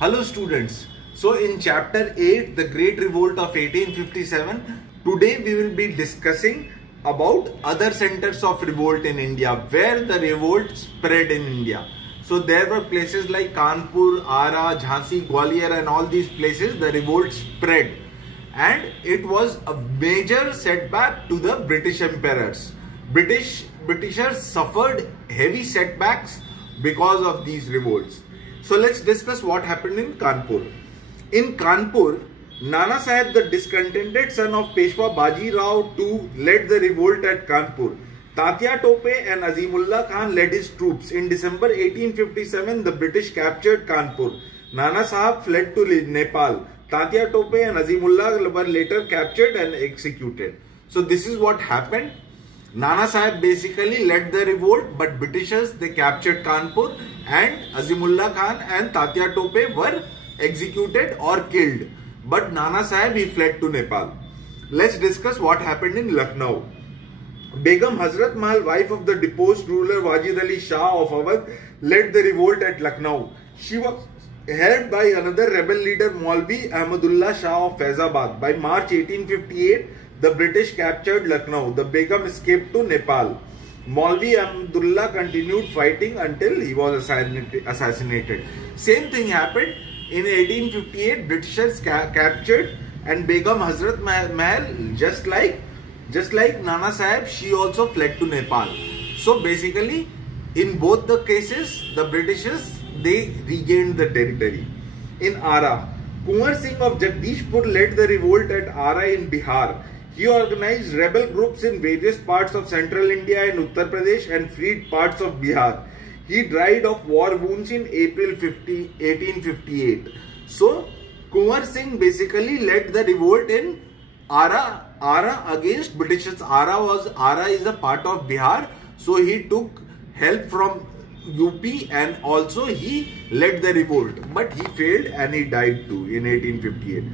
Hello students. So in chapter 8, the Great Revolt of 1857, today we will be discussing about other centers of revolt in India, where the revolt spread in India. So there were places like Kanpur, Ara, Jhansi, Gwalior and all these places the revolt spread. And it was a major setback to the British emperors. Britishers suffered heavy setbacks because of these revolts. So let's discuss what happened in Kanpur. In Kanpur, Nana Sahib, the discontented son of Peshwa Baji Rao II, led the revolt at Kanpur. Tatya Tope and Azimullah Khan led his troops. In December 1857, the British captured Kanpur. Nana Sahib fled to Nepal. Tatya Tope and Azimullah were later captured and executed. So this is what happened. Nana Sahib basically led the revolt, but Britishers, they captured Kanpur, and Azimullah Khan and Tatya Tope were executed or killed. But Nana Sahib, he fled to Nepal. Let's discuss what happened in Lucknow. Begum Hazrat Mahal, wife of the deposed ruler Wajid Ali Shah of Awadh, led the revolt at Lucknow. She was helped by another rebel leader Maulvi Ahmadullah Shah of Faizabad. By March 1858, the British captured Lucknow. The Begum escaped to Nepal. Maulvi Ahmadullah continued fighting until he was assassinated. Same thing happened in 1858. Britishers captured and Begum Hazrat Mahal, just like Nana Sahib, she also fled to Nepal. So basically, in both the cases, the Britishers, they regained the territory. In Ara, Kunwar Singh of Jagdishpur led the revolt at Ara in Bihar. He organized rebel groups in various parts of central India and Uttar Pradesh and freed parts of Bihar. He died of war wounds in April 1858. So, Kunwar Singh basically led the revolt in Ara against Britishers. Ara is a part of Bihar. So, he took help from UP and also he led the revolt. But he failed and he died too in 1858.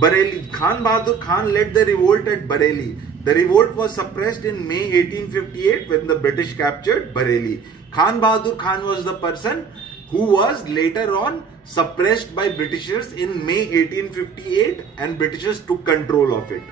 Bareilly, Khan Bahadur Khan led the revolt at Bareilly. The revolt was suppressed in May 1858 when the British captured Bareilly. Khan Bahadur Khan was the person who was later on suppressed by Britishers in May 1858 and Britishers took control of it.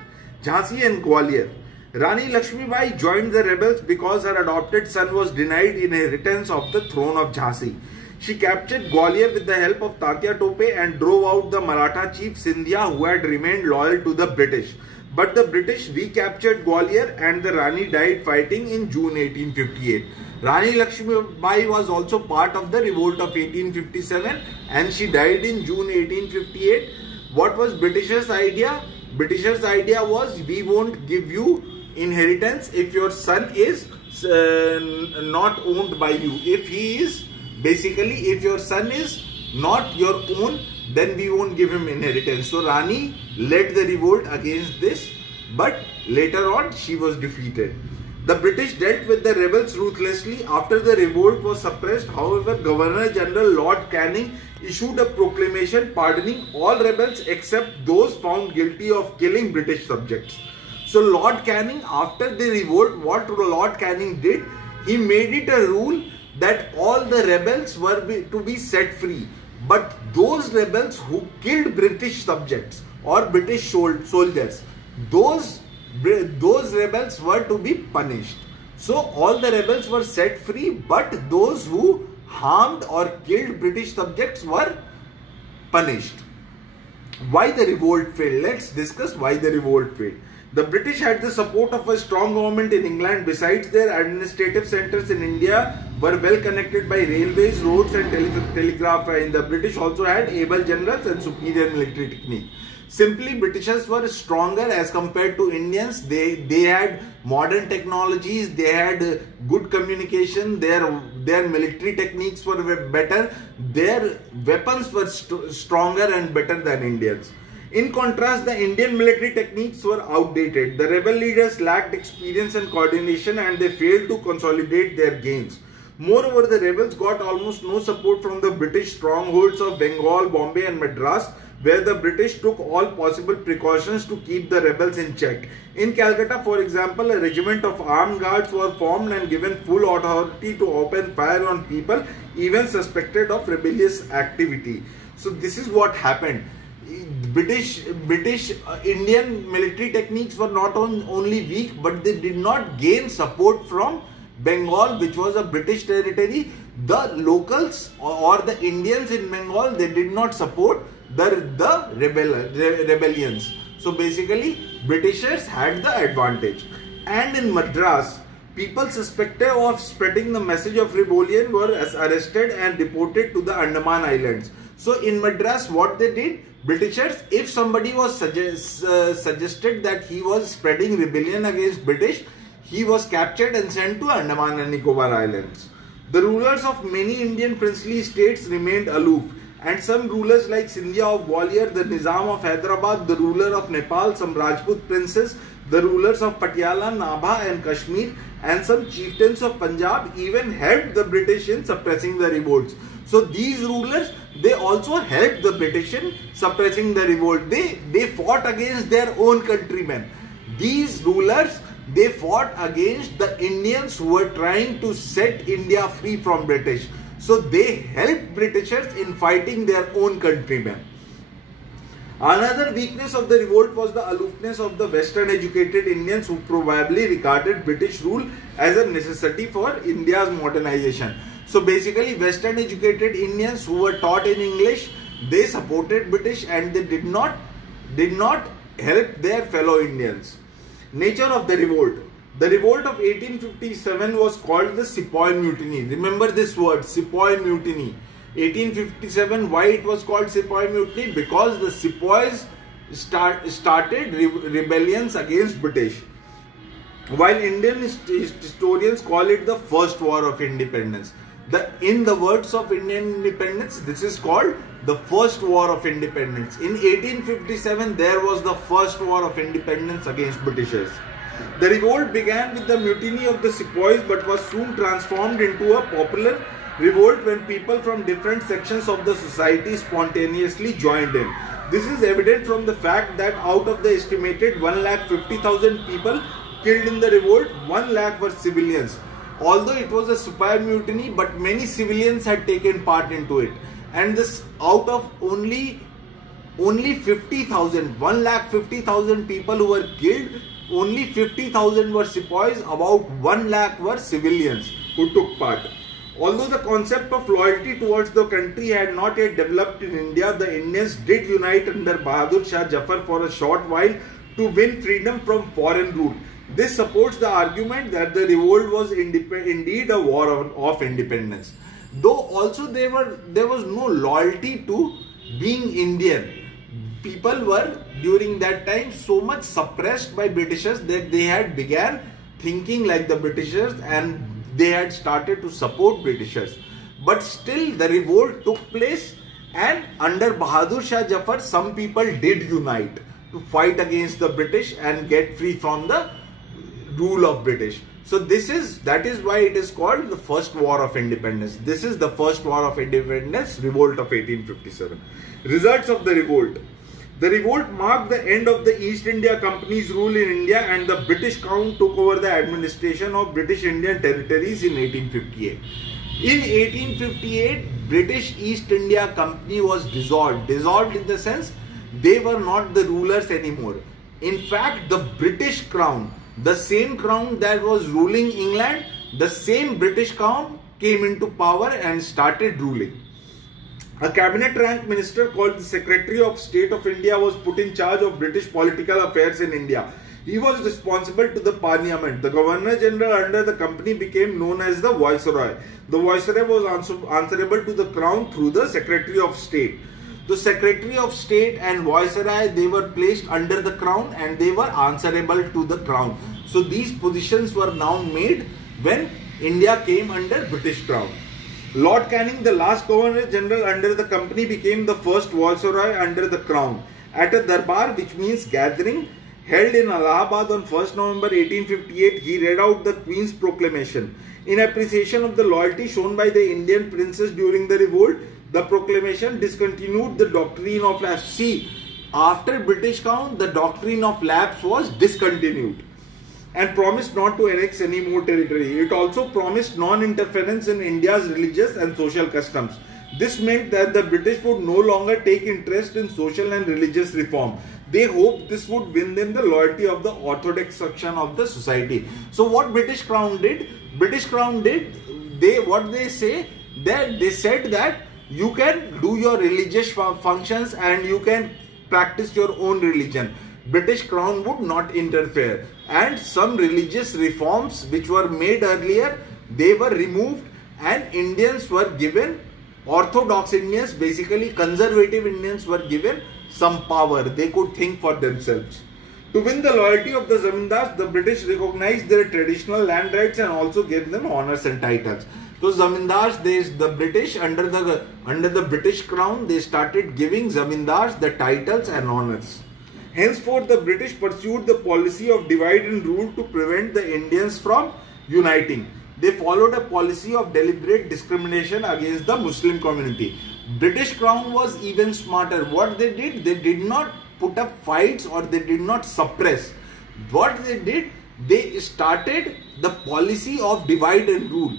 Jhansi and Gwalior. Rani Lakshmi Bai joined the rebels because her adopted son was denied inheritance of the throne of Jhansi. She captured Gwalior with the help of Tatya Tope and drove out the Maratha chief Sindhya, who had remained loyal to the British. But the British recaptured Gwalior and the Rani died fighting in June 1858. Rani Lakshmi Bai was also part of the revolt of 1857 and she died in June 1858. What was Britishers' idea? Britishers' idea was, we won't give you inheritance if your son is not owned by you. If your son is not your own, then we won't give him inheritance. So Rani led the revolt against this, but later on she was defeated. The British dealt with the rebels ruthlessly. After the revolt was suppressed, however, Governor General Lord Canning issued a proclamation pardoning all rebels except those found guilty of killing British subjects. So Lord Canning, after the revolt, what Lord Canning did, he made it a rule that all the rebels were to be set free. But those rebels who killed British subjects or British soldiers, those rebels were to be punished. So all the rebels were set free, but those who harmed or killed British subjects were punished. Why the revolt failed? Let's discuss why the revolt failed. The British had the support of a strong government in England. Besides, their administrative centers in India were well connected by railways, roads and telegraph. And the British also had able generals and superior military technique. Simply, Britishers were stronger as compared to Indians. They had modern technologies, they had good communication, their military techniques were better, their weapons were stronger and better than Indians. In contrast, the Indian military techniques were outdated. The rebel leaders lacked experience and coordination and they failed to consolidate their gains. Moreover, the rebels got almost no support from the British strongholds of Bengal, Bombay and Madras, where the British took all possible precautions to keep the rebels in check. In Calcutta, for example, a regiment of armed guards were formed and given full authority to open fire on people even suspected of rebellious activity. So this is what happened. British Indian military techniques were not only weak, but they did not gain support from Bengal, which was a British territory. The locals or the Indians in Bengal, they did not support the rebellions. So basically, Britishers had the advantage. And in Madras, people suspected of spreading the message of rebellion were arrested and deported to the Andaman Islands. So in Madras, what they did, Britishers, if somebody was suggested that he was spreading rebellion against British, he was captured and sent to Andaman and Nicobar Islands. The rulers of many Indian princely states remained aloof, and some rulers like Scindia of Gwalior, the Nizam of Hyderabad, the ruler of Nepal, some Rajput princes, the rulers of Patiala, Nabha and Kashmir, and some chieftains of Punjab even helped the British in suppressing the revolts. So these rulers, they also helped the British in suppressing the revolt. They fought against their own countrymen. These rulers, they fought against the Indians who were trying to set India free from British. So they helped Britishers in fighting their own countrymen. Another weakness of the revolt was the aloofness of the Western educated Indians, who probably regarded British rule as a necessity for India's modernization. So basically, Western educated Indians who were taught in English, they supported British and they did not help their fellow Indians. Nature of the revolt. The revolt of 1857 was called the Sepoy Mutiny. Remember this word, Sepoy Mutiny. 1857, why it was called Sepoy Mutiny? Because the Sepoys started rebellions against British. While Indian historians call it the first war of independence. In the words of Indian independence, this is called the first war of independence. In 1857, there was the first war of independence against Britishers. The revolt began with the mutiny of the Sepoys, but was soon transformed into a popular revolt when people from different sections of the society spontaneously joined in. This is evident from the fact that out of the estimated 1,50,000 people killed in the revolt, 1 lakh were civilians. Although it was a Sepoy mutiny, but many civilians had taken part into it. And this, out of only 50,000, 1,50,000 people who were killed, only 50,000 were Sepoys, about 1 lakh were civilians who took part. Although the concept of loyalty towards the country had not yet developed in India, the Indians did unite under Bahadur Shah Zafar for a short while to win freedom from foreign rule. This supports the argument that the revolt was indeed a war of independence. Though also there was no loyalty to being Indian. People were during that time so much suppressed by Britishers that they had began thinking like the Britishers and they had started to support Britishers. But still the revolt took place, and under Bahadur Shah Zafar some people did unite to fight against the British and get free from the rule of British. So that is why it is called the first war of independence. This is the first war of independence, revolt of 1857. Results of the revolt. The revolt marked the end of the East India Company's rule in India, and the British Crown took over the administration of British Indian territories in 1858. In 1858, British East India Company was dissolved. Dissolved in the sense they were not the rulers anymore. In fact, the British Crown, the same crown that was ruling England, the same British Crown came into power and started ruling. A cabinet rank minister called the Secretary of State of India was put in charge of British political affairs in India. He was responsible to the Parliament. The Governor General under the company became known as the Viceroy. The Viceroy was answerable to the Crown through the Secretary of State. The Secretary of State and Viceroy, they were placed under the Crown and they were answerable to the Crown. So these positions were now made when India came under British Crown. Lord Canning, the last Governor General under the company, became the first Viceroy under the Crown. At a Darbar, which means gathering, held in Allahabad on 1st November 1858, he read out the Queen's proclamation. In appreciation of the loyalty shown by the Indian princes during the revolt, the proclamation discontinued the doctrine of lapse. See, after British Crown, the doctrine of lapse was discontinued and promised not to annex any more territory. It also promised non-interference in India's religious and social customs. This meant that the British would no longer take interest in social and religious reform. They hoped this would win them the loyalty of the orthodox section of the society. So what British Crown did, they said that you can do your religious functions and you can practice your own religion. British Crown would not interfere, and some religious reforms which were made earlier, they were removed, and Indians were given, orthodox Indians, basically conservative Indians, were given some power. They could think for themselves. To win the loyalty of the zamindars, the British recognized their traditional land rights and also gave them honors and titles. So zamindars, the British under the British Crown, they started giving zamindars the titles and honors. Henceforth, the British pursued the policy of divide and rule to prevent the Indians from uniting. They followed a policy of deliberate discrimination against the Muslim community. British Crown was even smarter. What they did not put up fights or they did not suppress. What they did, they started the policy of divide and rule,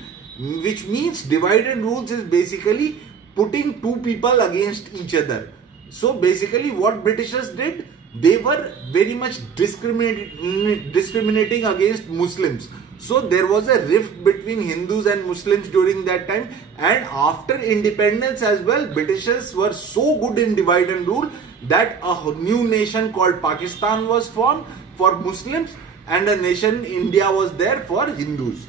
which means divide and rules is basically putting two people against each other. So basically what Britishers did, they were very much discriminating against Muslims. So there was a rift between Hindus and Muslims during that time, and after independence as well, Britishers were so good in divide and rule that a new nation called Pakistan was formed for Muslims and a nation India was there for Hindus.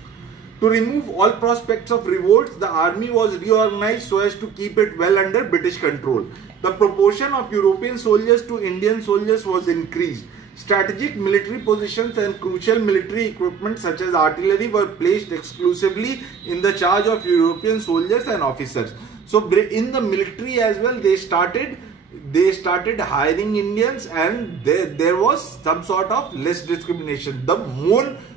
To remove all prospects of revolts, the army was reorganized so as to keep it well under British control. The proportion of European soldiers to Indian soldiers was increased. Strategic military positions and crucial military equipment such as artillery were placed exclusively in the charge of European soldiers and officers. So in the military as well, they started hiring Indians, and there was some sort of less discrimination. The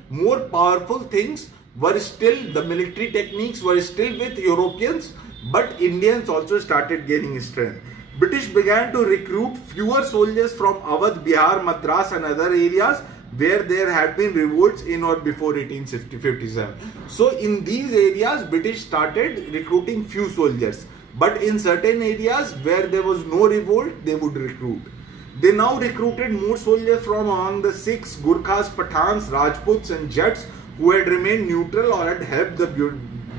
more powerful things were still, the military techniques were still with Europeans, but Indians also started gaining strength. British began to recruit fewer soldiers from Awadh, Bihar, Madras and other areas where there had been revolts in or before 1857. So in these areas, British started recruiting few soldiers. But in certain areas where there was no revolt, they would recruit. They now recruited more soldiers from among the Sikhs, Gurkhas, Pathans, Rajputs and Jats who had remained neutral or had helped the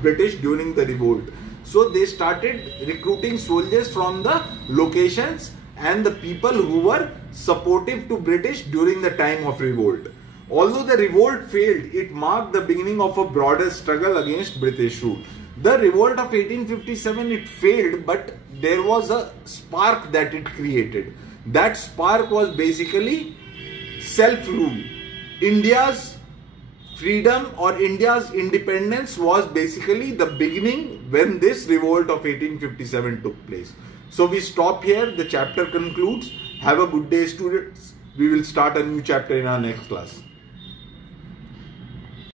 British during the revolt. So they started recruiting soldiers from the locations and the people who were supportive to British during the time of revolt. Although the revolt failed, it marked the beginning of a broader struggle against British rule. The revolt of 1857, it failed, but there was a spark that it created. That spark was basically self-rule. India's freedom or India's independence was basically the beginning when this revolt of 1857 took place. So we stop here. The chapter concludes. Have a good day, students. We will start a new chapter in our next class.